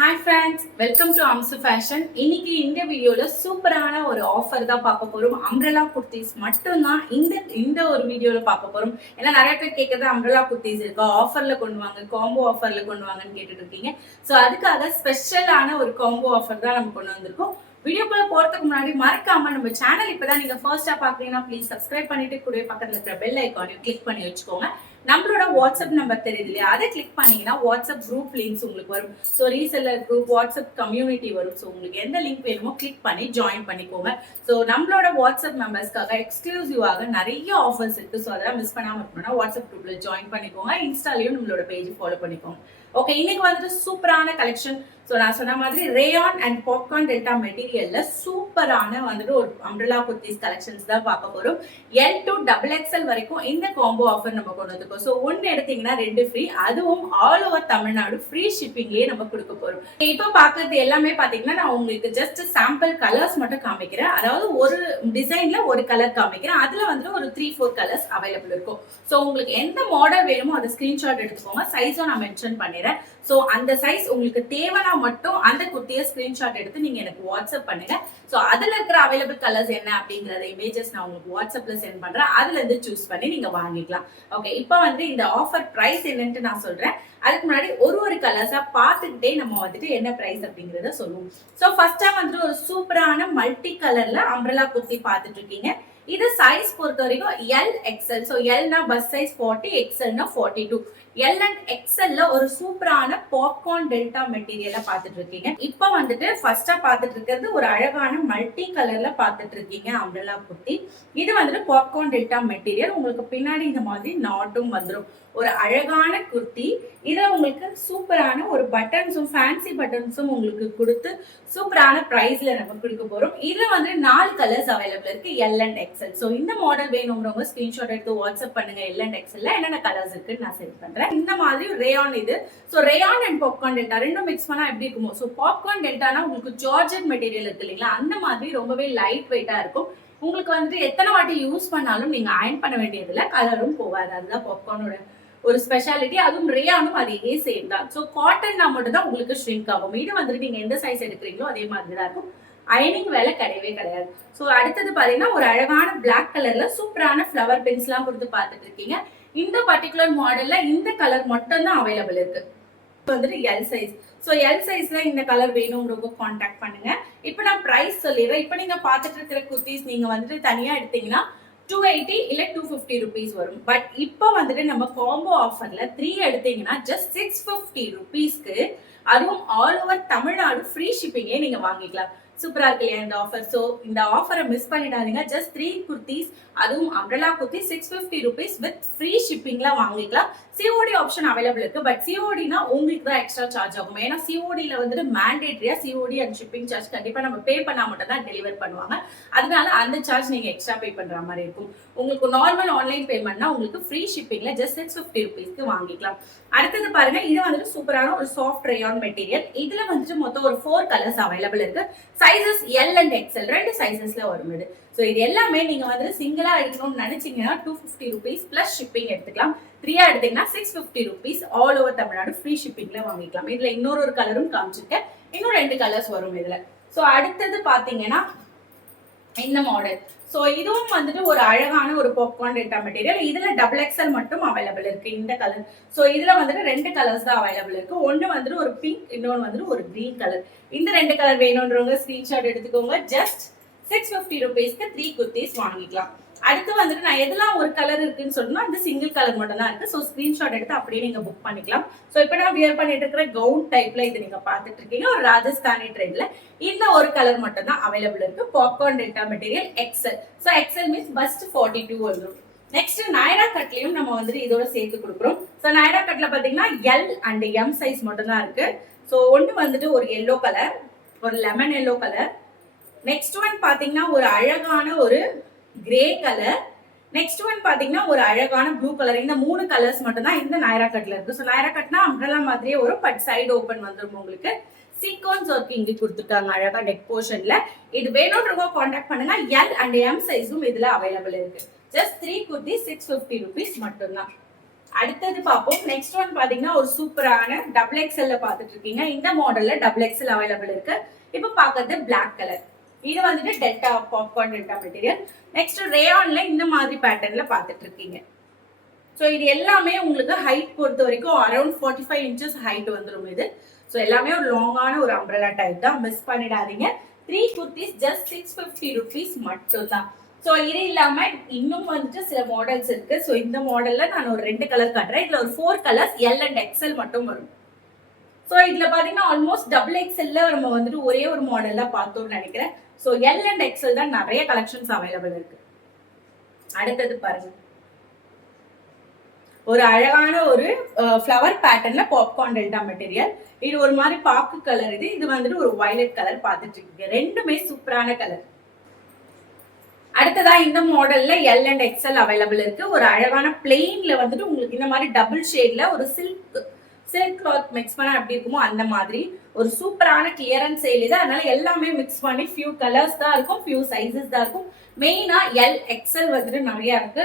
Hi friends, welcome to Amsu Fashion. இன்னைக்கு இந்த வீடியோல சூப்பரான ஒரு ஆஃபர் தான் பார்க்க போறோம். அம்ப்ரெல்லா குர்த்திஸ் மட்டும் தான் இந்த ஒரு வீடியோல பார்க்க போறோம். ஏன்னா நிறைய பேர் கேட்கறது அம்ப்ரெல்லா குர்த்திஸ் இருக்கா, ஆஃபர்ல கொண்டு வாங்க, காம்போ ஆஃபர்ல கொண்டு வாங்கன்னு கேட்டுட்டு இருக்கீங்க. ஸோ அதுக்காக ஸ்பெஷலான ஒரு காம்போ ஆஃபர் தான் நம்ம கொண்டு வந்திருக்கோம். வீடியோக்குள்ள போறதுக்கு முன்னாடி மறக்காம நம்ம சேனல் இப்பதான் நீங்க ஃபர்ஸ்டா பாக்குறீங்கன்னா ப்ளீஸ் சப்ஸ்கிரைப் பண்ணிட்டு கூட பக்கத்துல இருக்கிற பெல் ஐக்கானையும் கிளிக் பண்ணி வச்சுக்கோங்க. நம்மளோட வாட்ஸ்அப் நம்பர் தெரியுது இல்லையா, அதை கிளிக் பண்ணீங்கன்னா வாட்ஸ்அப் குரூப் லிங்க்ஸ் உங்களுக்கு வரும். So reseller group, WhatsApp community வரும். ஸோ உங்களுக்கு எந்த லிங்க் வேணுமோ கிளிக் பண்ணி ஜாயின் பண்ணிக்கோங்க. ஸோ நம்மளோட வாட்ஸ்அப் மெம்பர்ஸ்க்காக எக்ஸ்க்ளூசிவாக நிறைய ஆஃபர்ஸ் இருக்கு. ஸோ அதெல்லாம் மிஸ் பண்ணாம இருக்கணும்னா வாட்ஸ்அப் குரூப்ல ஜாயின் பண்ணிக்கோங்க. இன்ஸ்டாலையும் நம்மளோட பேஜ் ஃபாலோ பண்ணிக்கோங்க. ஓகே, இன்னைக்கு வந்துட்டு சூப்பரான கலெக்ஷன். ஸோ நான் சொன்ன மாதிரி ரேயான் அண்ட் பாப்கார்ன் டெல்டா மெட்டீரியல்ல சூப்பரான வந்துட்டு ஒரு அம்ப்ரெல்லா குர்த்திஸ் கலெக்ஷன்ஸ் தான் பார்க்க போறோம். எல் டு டபுள் எக்ஸ்எல் வரைக்கும் இந்த காம்போ ஆஃபர் நம்ம கொண்டு வந்திருக்கோம். ஸோ ஒன்னு எடுத்தீங்கன்னா 2 ஃப்ரீ, அதுவும் ஆல் ஓவர் தமிழ்நாடு ஃப்ரீ ஷிப்பிங்லேயே நம்ம கொடுக்க போறோம். இப்போ பார்க்கறது எல்லாமே பாத்தீங்கன்னா நான் உங்களுக்கு ஜஸ்ட் சாம்பிள் கலர்ஸ் மட்டும் காமிக்கிறேன். அதாவது ஒரு டிசைன்ல ஒரு கலர் காமிக்கிறேன். அதுல வந்து ஒரு 3-4 கலர்ஸ் அவைலபிள் இருக்கும். ஸோ உங்களுக்கு எந்த மாடல் வேணுமோ அதை ஸ்கிரீன்ஷாட் எடுத்துக்கோங்க. சைஸும் நான் மென்ஷன் பண்ணிடுறேன். ஸோ அந்த சைஸ் உங்களுக்கு தேவைன்னா மட்டும் அந்த குர்த்தியை ஸ்கிரீன்ஷாட் எடுத்து நீங்க எனக்கு வாட்ஸ்அப் பண்ணுங்க. ஸோ அதுல இருக்கிற அவைலபிள் கலர்ஸ் என்ன அப்படிங்கறத இமேஜஸ் நான் உங்களுக்கு வாட்ஸ்அப்ல சென்ட் பண்றேன். அதுல இருந்து சூஸ் பண்ணி நீங்க வாங்கிக்கலாம். ஓகே, இப்போ வந்து இந்த ஆஃபர் பிரைஸ் என்னன்னு நான் சொல்றேன். அதுக்கு முன்னாடி ஒரு கலர்ஸா பார்த்துக்கிட்டே நம்ம வந்துட்டு என்ன பிரைஸ் அப்படிங்கறத சொல்லுவோம். ஸோ ஃபர்ஸ்டா வந்துட்டு ஒரு சூப்பரான மல்டி கலர்ல அம்ப்ரெல்லா குர்த்தி பார்த்துட்டு இருக்கீங்க. இது சைஸ் பொறுத்த வரைக்கும் எல் எக்ஸ்எல். ஸோ எல்னா பஸ் சைஸ் 40, எக்ஸ்எல்னா 42. எல் அண்ட் எக்ஸ்எல்ல ஒரு சூப்பரான பாப்கார்ன் டெல்டா மெட்டீரியலை பார்த்துட்டு இருக்கீங்க. இப்போ வந்துட்டு ஃபர்ஸ்டா பார்த்துட்டு இருக்கிறது ஒரு அழகான மல்டி கலர்ல பார்த்துட்டு இருக்கீங்க அம்ப்ரெல்லா குர்த்தி. இது வந்துட்டு பாப்கார்ன் டெல்டா மெட்டீரியல். உங்களுக்கு பின்னாடி இந்த மாதிரி நாட்டும் வந்துடும். ஒரு அழகான குர்த்தி. இதுல உங்களுக்கு சூப்பரான ஒரு பட்டன்ஸும் ஃபேன்சி பட்டன்ஸும் உங்களுக்கு கொடுத்து சூப்பரான பிரைஸ்ல நம்ம கொடுக்க போறோம். இதுல வந்து 4 கலர்ஸ் அவைலபிள் இருக்கு, எல் அண்ட் எக்ஸ்எல். ஸோ இந்த மாடல் வேணுங்கிறவங்க ஸ்கிரீன்ஷாட் எடுத்து வாட்ஸ்அப் பண்ணுங்க. எல் அண்ட் எக்ஸ்எல்ல என்னென்ன கலர்ஸ் இருக்குன்னு நான் சென்ட் பண்றேன். இந்த மாதிரி ரேயான் இது. So rayon and popcorn delta ரெண்டும் மிக்ஸ் பண்ணா எப்படி இருக்குமோ, ஸோ பாப்கார்ன் டெல்டானா உங்களுக்கு ஜார்ஜெட் மெட்டீரியல் இருக்கு இல்லைங்களா, அந்த மாதிரி ரொம்பவே லைட் வெயிட்டா இருக்கும். உங்களுக்கு வந்துட்டு எத்தனை வாட்டி யூஸ் பண்ணாலும் நீங்க அயன் பண்ண வேண்டியது இல்லை, கலரும் போகாது. அதுதான் பாப்கார்னோட ஒரு ஸ்பெஷாலிட்டி. அதுவும் ரேயானும் அதே சேம் தான். ஸோ காட்டன்னா மட்டும் தான் உங்களுக்கு ஷ்ரிங்க் ஆகும். இது வந்துட்டு நீங்க எந்த சைஸ் எடுக்கிறீங்களோ அதே மாதிரி தான் இருக்கும். அயனிங் வேலை கிடையவே கிடையாது. ஸோ அடுத்தது பாத்தீங்கன்னா ஒரு அழகான பிளாக் கலர்ல சூப்பரான ஃபிளவர் பென்ஸ் எல்லாம் கொடுத்து பார்த்துட்டு இருக்கீங்க. இந்த பர்டிகுலர் மாடல்ல இந்த கலர் மட்டும் தான் அவைலபிள் இருக்கு. வந்துட்டு எல் சைஸ். ஸோ எல் சைஸ்ல இந்த கலர் வேணுங்கிறவங்க கான்டாக்ட் பண்ணுங்க. இப்போ நான் பிரைஸ் சொல்லிடுறேன். இப்போ நீங்க பார்த்துட்டு இருக்கிற குர்த்திஸ் நீங்க வந்துட்டு தனியா எடுத்தீங்கன்னா 280 இல்ல 250 rupees வரும். பட் இப்போ வந்துட்டு நம்ம காம்போ ஆஃபர்ல 3 எடுத்தீங்கன்னா ஜஸ்ட் 650 rupeesக்கு, அதுவும் ஆல் ஓவர் தமிழ்நாடு ஃப்ரீ ஷிப்பிங்கே நீங்க வாங்கிக்கலாம். சூப்பரா இருக்கு இல்லையா இந்த ஆஃபர்? ஸோ இந்த ஆஃபரை மிஸ் பண்ணிடாதீங்க. ஜஸ்ட் 3 குர்த்திஸ், அதுவும் umbrella kurti 650 rupees with free ஷிப்பிங்ல வாங்கிக்கலாம். சிஓடி ஆப்ஷன் அவைலபிள் இருக்கு. பட் சிஓடினா உங்களுக்கு தான் எக்ஸ்ட்ரா சார்ஜ் ஆகும். ஏன்னா சிஓடியில வந்துட்டு மேண்டேட்டரியா சிஓடி அண்ட் ஷிப்பிங் சார்ஜ் கண்டிப்பா நம்ம பே பண்ணா மட்டும் தான் டெலிவர் பண்ணுவாங்க. அதனால அந்த சார்ஜ் நீங்க எக்ஸ்ட்ரா பே பண்ற மாதிரி இருக்கும். உங்களுக்கு நார்மல் ஆன்லைன் பேமெண்ட்னா உங்களுக்கு ஃப்ரீ ஷிப்பிங்ல ஜஸ்ட் 650 rupeesக்கு வாங்கிக்கலாம். அடுத்தது பாருங்க, இது வந்துட்டு சூப்பரான ஒரு சாஃப்ட் ரேயான் மெட்டீரியல். இதுல வந்துட்டு மொத்தம் ஒரு 4 கலர்ஸ் அவைலபிள் இருக்கு. சைசஸ் எல் அண்ட் எக்ஸ்எல் 2 சைசஸ்ல வரும் இது. ஸோ இது எல்லாமே நீங்க வந்து சிங்கிளா எடுக்கணும்னு நினைச்சீங்கன்னா 250 rupees பிளஸ் ஷிப்பிங் எடுத்துக்கலாம். 3 எடுத்தீங்கன்னா 650 rupees all over Tamil Nadu free ஷிப்பிங்ல வாங்கிக்கலாம். இதுல இன்னொரு கலரும் காமிச்சிருக்கேன். இன்னும் 2 கலர்ஸ் வரும் இதுல. ஸோ அடுத்தது பாத்தீங்கன்னா இந்த மாடல். ஸோ இதுவும் வந்துட்டு ஒரு அழகான ஒரு பாப்கார்ன் டெல்டா மெட்டீரியல். இதுல டபுள் எக்ஸ்எல் மட்டும் அவைலபிள் இருக்கு இந்த கலர். ஸோ இதுல வந்துட்டு 2 கலர்ஸ் தான் அவைலபிள் இருக்கு. ஒன்னு வந்துட்டு ஒரு பிங்க், இன்னொன்று வந்துட்டு ஒரு கிரீன் கலர். இந்த 2 கலர் வேணும்ன்றவங்க ஸ்கிரீன்ஷாட் எடுத்துக்கோங்க. ஜஸ்ட் 650 rupeesக்கு 3 குர்த்திஸ் வாங்கிக்கலாம். அடுத்து வந்துட்டு நான் எதெல்லாம் ஒரு கலர் இருக்குன்னு சொன்னா அந்த சிங்கிள் கலர் மட்டும் தான் இருக்கு. ஸோ ஸ்கிரீன்ஷாட் எடுத்து அப்படியே நீங்க புக் பண்ணிக்கலாம். ஸோ இப்போ நான் வியர் பண்ணிட்டு இருக்கிற கவுன் டைப்ல இது நீங்க பாத்துட்டு இருக்கீங்க. ஒரு ராஜஸ்தானி ட்ரெண்ட்ல இந்த ஒரு கலர் மட்டும் தான் அவைலபிள் இருக்கு. Popcorn delta material XL. So XL means first 42 வந்துடும். நெக்ஸ்ட் நைரா கட்லயும் நம்ம வந்துட்டு இதோட சேர்த்து கொடுக்குறோம். ஸோ நைரா கட்ல பாத்தீங்கன்னா எல் அண்ட் எம் சைஸ் மட்டும் தான் இருக்கு. ஸோ ஒன்று வந்துட்டு ஒரு எல்லோ கலர், ஒரு lemon yellow colour. Next one பாத்தீங்கன்னா ஒரு அழகான ஒரு கிரே கலர். நெக்ஸ்ட் ஒன் பாத்தீங்கன்னா ஒரு அழகான ப்ளூ கலர். இந்த 3 கலர்ஸ் மட்டும் தான் இந்த நைரா கட்ல இருக்கு. ஸோ நைரா கட்னா அம்ப்ரெல்லா மாதிரியே வரும், பட் சைடு ஓபன் வந்துடும். உங்களுக்கு சீக்வன்ஸ் ஒர்க் இங்க கொடுத்துட்டாங்க அழகா நெக் போர்ஷன்ல. இது வேணும்ன்றவங்க கான்டாக்ட் பண்ணுங்க. எல் அண்ட் எம் சைஸும் இதுல அவைலபிள் இருக்கு. ஜஸ்ட் 3 குர்த்தி 650 rupees மட்டும் தான். அடுத்தது பார்ப்போம். நெக்ஸ்ட் ஒன் பாத்தீங்கன்னா ஒரு சூப்பரான டபுள் எக்ஸ்எல்ல பாத்துட்டு இருக்கீங்க. இந்த மாடல்ல டபுள் எக்ஸ்எல் அவைலபிள் இருக்கு. இப்போ பாக்குறது பிளாக் கலர். இது வந்துட்டு delta popcorn delta material. Next ரேயான்ல இந்த மாதிரி பேட்டர்ன்ல பாத்துட்டு இருக்கீங்க. ஸோ இது எல்லாமே உங்களுக்கு ஹைட் பொறுத்த வரைக்கும் அரௌண்ட் 45 இன்ச்சஸ் ஹைட் வந்துடும் இது. ஸோ எல்லாமே ஒரு லாங்கான ஒரு அம்ப்ரெல்லா டைப் தான், மிஸ் பண்ணிடாதீங்க. 3 குர்த்திஸ் ஜஸ்ட் 650 rupees மட்டும் தான். ஸோ இது இல்லாம இன்னும் வந்துட்டு சில மாடல்ஸ் இருக்கு. ஸோ இந்த மாடல்ல நான் ஒரு 2 கலர் காட்டுறேன். இதுல ஒரு 4 கலர்ஸ் எல் அண்ட் எக்ஸ்எல் மட்டும் வரும். ஸோ இதுல பாத்தீங்கன்னா ஆல்மோஸ்ட் டபுள் எக்ஸ்எல்ல நம்ம வந்துட்டு ஒரே ஒரு மாடல் தான் பார்த்தோம்னு நினைக்கிறேன். ஸோ எல் அண்ட் எக்ஸ்எல் தான் நிறைய கலெக்ஷன்ஸ் அவைலபிள் இருக்கு. அடுத்தது பாருங்க, ஒரு அழகான ஒரு ஃப்ளவர் பேட்டர்ன்ல பாப்கார்ன் டெல்டா மெட்டீரியல். இது ஒரு மாதிரி பாக்கு கலர். இது வந்துட்டு ஒரு வயலட் கலர் பார்த்துட்டு இருக்கீங்க. ரெண்டுமே சூப்பரான கலர். அடுத்ததா இந்த மாடல்ல எல் அண்ட் எக்ஸ்எல் அவைலபிள் இருக்கு. ஒரு அழகான பிளெயின்ல வந்துட்டு உங்களுக்கு இந்த மாதிரி டபுள் ஷேட்ல ஒரு சில்க் கிளாத் மிக்ஸ் பண்ணா எப்படி இருக்குமோ அந்த மாதிரி ஒரு சூப்பரான கிளியரன்ஸ் சேல் இது. அதனால எல்லாமே மிக்ஸ் பண்ணி ஃபியூ கலர்ஸ் தான் இருக்கும், ஃபியூ சைசஸ் தான் இருக்கும். மெயினா எல் எக்ஸ்எல் வந்துட்டு நிறைய இருக்கு.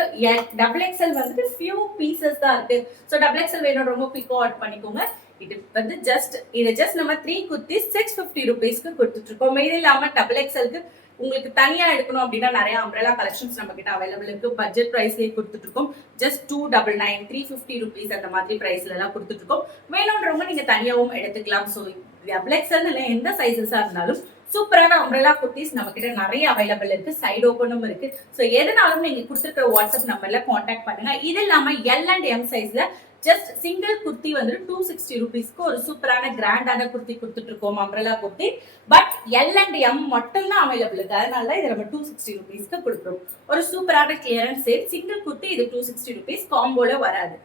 டபுள் எக்ஸ்எல் வந்துட்டு ஃபியூ பீசஸ் தான் இருக்கு. ஸோ டபுள் எக்ஸ்எல் வேணும் ரொம்ப குயிக்கா ஆர்டர் பண்ணிக்கோங்க. இது வந்து ஜஸ்ட் நம்ம 3 குர்த்திஸ் 650 rupeesக்கு கொடுத்துட்டு இருக்கோம். இது இல்லாம டபுள் எக்ஸ்எல்க்கு உங்களுக்கு தனியா எடுக்கணும் அப்படின்னா நிறைய அம்ப்ரெல்லா கலெக்ஷன்ஸ் நம்ம கிட்ட அவைலபிள் இருக்கு. பட்ஜெட் பிரைஸ்லயே கொடுத்துட்டு இருக்கோம். ஜஸ்ட் 299 350 rupees அந்த மாதிரி பிரைஸ்ல எல்லாம் கொடுத்துட்டு இருக்கோம். வேணும்ன்றவங்க நீங்க தனியாவும் எடுத்துக்கலாம். ஸோ டபுள் எக்ஸ்எல் எந்த சைசஸா இருந்தாலும் சூப்பரான அம்ப்ரெல்லா குர்த்திஸ் நம்ம கிட்ட நிறைய அவைலபிள் இருக்கு. சைடு ஓப்பனும் இருக்கு. ஸோ எதுனாலும் நீங்க கொடுத்துருக்கிற வாட்ஸ்அப் நம்பர்ல கான்டாக்ட் பண்ணுங்க. இது இல்லாம எல் அண்ட் எம் சைஸ்ல ஜஸ்ட் சிங்கிள் குர்த்தி வந்து 260 rupeesக்கு ஒரு சூப்பரான கிராண்டான குர்த்தி கொடுத்துட்டு இருக்கோம், umbrella kurti. But L and M மட்டும் தான் அவைலபிள் இருக்கு. அதனால இதை நம்ம 260 rupeesக்கு கொடுக்குறோம். ஒரு சூப்பரான கிளியரன்ஸ் சேல். சிங்கிள் குர்த்தி இது 260 rupees, காம்போல வராது.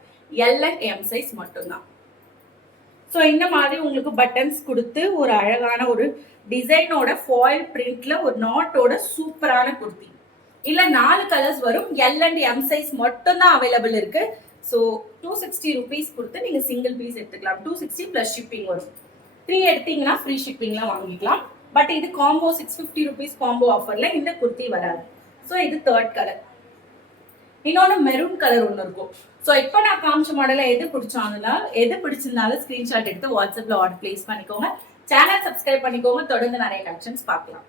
எல் அண்ட் எம் சைஸ் மட்டும் தான். ஸோ இந்த மாதிரி உங்களுக்கு பட்டன்ஸ் கொடுத்து ஒரு அழகான ஒரு டிசைனோட ஃபாயில் பிரிண்ட்ல ஒரு நாட்டோட சூப்பரான குர்த்தி. இல்ல 4 கலர்ஸ் வரும். எல் அண்ட் எம் சைஸ் மட்டும் தான் அவைலபிள் இருக்கு. ஸோ 260 rupees கொடுத்து நீங்க சிங்கிள் பீஸ் எடுத்துக்கலாம். 260 பிளஸ் ஷிப்பிங் வரும். 3 எடுத்தீங்கன்னா ஃப்ரீ ஷிப்பிங்ல வாங்கிக்கலாம். பட் இது காம்போ 650 rupees காம்போ ஆஃபர்ல இந்த குர்த்தி வராது. ஸோ இது தேர்ட் கலர். இன்னொன்னு மெரூன் கலர் ஒன்று இருக்கும். ஸோ இப்போ நான் காமிச்ச மாடல எது பிடிச்சிருந்தாலும் ஸ்கிரீன்ஷாட் எடுத்து வாட்ஸ்அப்ல ஆர்டர் பிளேஸ் பண்ணிக்கோங்க. சேனல் சப்ஸ்கிரைப் பண்ணிக்கோங்க. தொடர்ந்து நிறைய கலெக்ஷன்ஸ் பார்க்கலாம்.